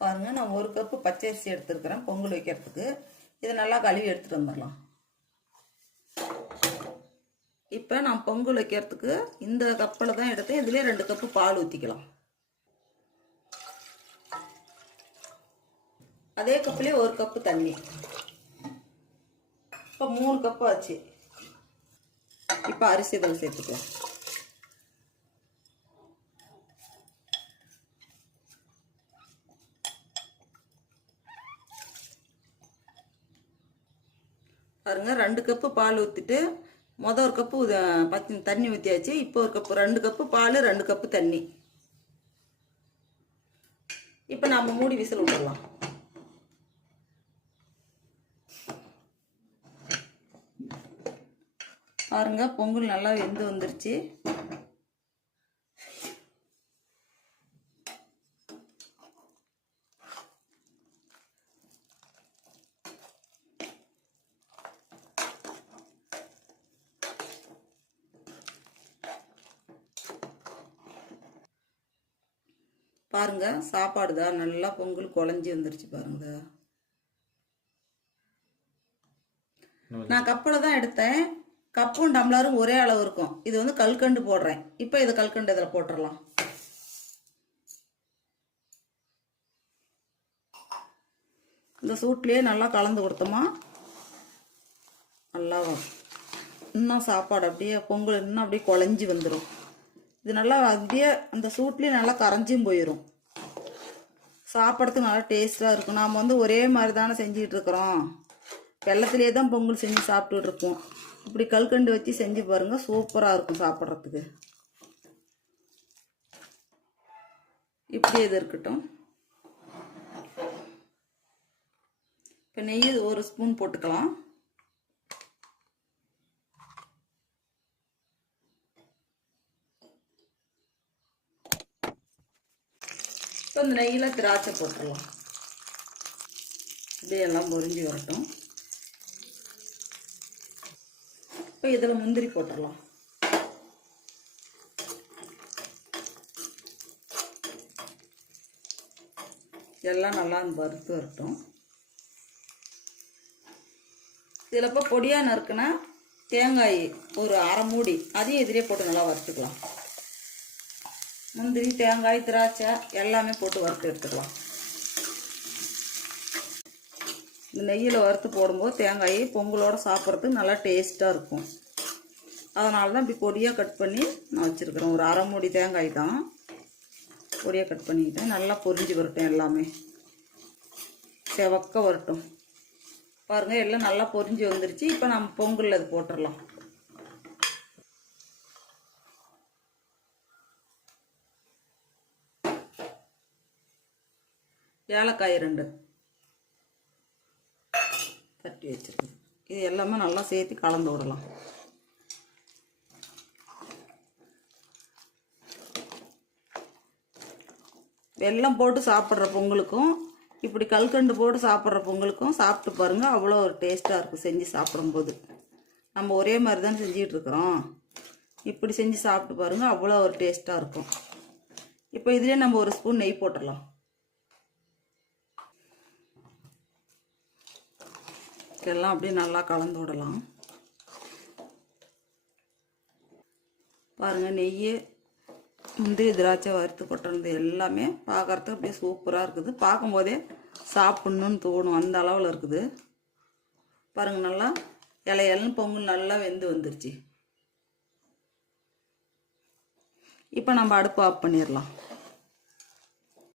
பாருங்கள் நான் ஒரு கப்பு பச்சரிசி எடுத்துருக்கிறேன் பொங்கல் வைக்கிறதுக்கு. இதை நல்லா கழுவி எடுத்துகிட்டு வந்துடலாம். இப்போ நான் பொங்கல் வைக்கிறதுக்கு இந்த கப்பில் தான் எடுத்தேன். இதுலேயே ரெண்டு கப்பு பால் ஊற்றிக்கலாம் அதே கப்புலேயே ஒரு கப்பு தண்ணி. இப்போ மூணு கப்பு ஆச்சு. இப்போ அரிசி இதில் சேர்த்துக்கலாம். பாருங்க ரெண்டு கப்பு பால் ஊற்றிட்டு மொதல் ஒரு கப்பு உத- தண்ணி ஊற்றியாச்சு இப்போ ஒரு கப்பு ரெண்டு கப்பு பால் ரெண்டு கப்பு தண்ணி. இப்போ நம்ம மூடி விசில் விட்டுடலாம் பாருங்க பொங்கல் நல்லா வெந்து வந்துருச்சு. பாருங்க சாப்பாடு தான் நல்லா பொங்கல் குழஞ்சி வந்துருச்சு பாருங்க. நான் கப்பில் தான் எடுத்தேன். கப்பும் டம்ளரும் ஒரே அளவு இருக்கும். இது வந்து கல்கண்டு போடுறேன். இப்போ இதை கல்கண்டு இதில் போட்டுடலாம் இந்த சூட்லேயே நல்லா கலந்து கொடுத்தோமா? நல்லா வரும். இன்னும் சாப்பாடு அப்படியே பொங்கல் இன்னும் அப்படியே குழஞ்சி வந்துடும் இது நல்லா அப்படியே அந்த சூட்லேயே நல்லா கரைஞ்சும் போயிடும் சாப்பிட்றதுக்கு நல்லா டேஸ்ட்டாக இருக்கும். நாம் வந்து ஒரே மாதிரி தானே செஞ்சுக்கிட்டு இருக்கிறோம். வெள்ளத்திலே தான் பொங்கல் செஞ்சு சாப்பிட்டுட்டு இப்படி கல்கண்டு வச்சு செஞ்சு பாருங்கள் சூப்பராக இருக்கும் சாப்பிட்றதுக்கு. இப்படி இது இருக்கட்டும். இப்போ நெய் ஒரு ஸ்பூன் போட்டுக்கலாம். இப்போ இந்த நெய்யில் திராட்சை போட்டுடலாம். இப்படியே எல்லாம் பொரிஞ்சு வரட்டும். இப்போ இதில் முந்திரி போட்டுடலாம். எல்லாம் நல்லா வறுத்து வரட்டும். இதில் இப்போ பொடியாக நறுக்குன்னா தேங்காய் ஒரு அரை மூடி அதையும் எதிரே போட்டு நல்லா வறுத்துக்கலாம். முந்திரி தேங்காய் திராட்சை எல்லாமே போட்டு வறுத்து எடுத்துக்கலாம். இந்த நெய்யில் வறுத்து போடும்போது தேங்காயை பொங்கலோடு சாப்பிட்றதுக்கு நல்லா டேஸ்ட்டாக இருக்கும். அதனால தான் இப்படி பொடியாக கட் பண்ணி நான் வச்சுருக்கிறேன். ஒரு அரை மூடி தேங்காய் தான். பொடியாக கட் பண்ணிக்கிட்டேன். நல்லா பொரிஞ்சு வரட்டும் எல்லாமே. செவக்க வரட்டும். பாருங்கள் எல்லாம் நல்லா பொரிஞ்சு வந்துருச்சு. இப்போ நம்ம பொங்கலில் அது போட்டுடலாம். ஏலக்காய் ரெண்டு தட்டி வச்சுருக்கேன். இது எல்லாமே நல்லா சேர்த்து கலந்து விடலாம். வெல்லம் போட்டு சாப்பிட்ற பொங்கலுக்கும் இப்படி கல்கண்டு போட்டு சாப்பிட்ற பொங்கலுக்கும் சாப்பிட்டு பாருங்கள் அவ்வளோ ஒரு டேஸ்ட்டாக இருக்கும் செஞ்சு சாப்பிடும்போது. நம்ம ஒரே மாதிரி தான் செஞ்சிகிட்ருக்குறோம் இப்படி செஞ்சு சாப்பிட்டு பாருங்கள் அவ்வளோ ஒரு டேஸ்ட்டாக இருக்கும். இப்போ இதுலேயே நம்ம ஒரு ஸ்பூன் நெய் போட்டுடலாம். எல்லாம் அப்படியே நல்லா கலந்து விடலாம். பாருங்கள் நெய் முந்திரி திராட்சை வறுத்து கொட்டுறது எல்லாமே பார்க்குறதுக்கு அப்படியே சூப்பராக இருக்குது. பார்க்கும்போதே சாப்பிட்ணுன்னு தோணும். அந்த அளவில் இருக்குது. பாருங்கள் நல்லா இலையெல்லாம் பொங்கல் நல்லா வெந்து வந்துருச்சு. இப்போ நம்ம அடுப்பு ஆஃப் பண்ணிடலாம்.